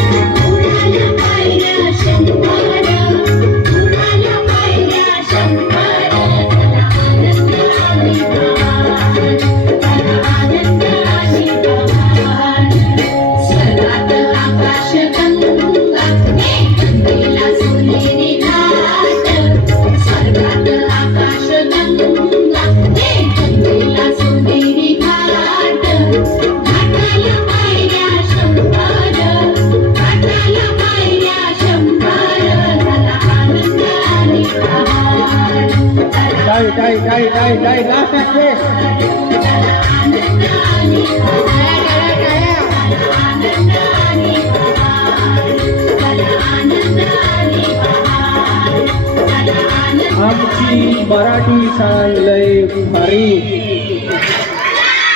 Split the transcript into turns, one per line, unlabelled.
Thank you. आणि बहार चला आनंद
आमची मराठी सांगलय लय भारी.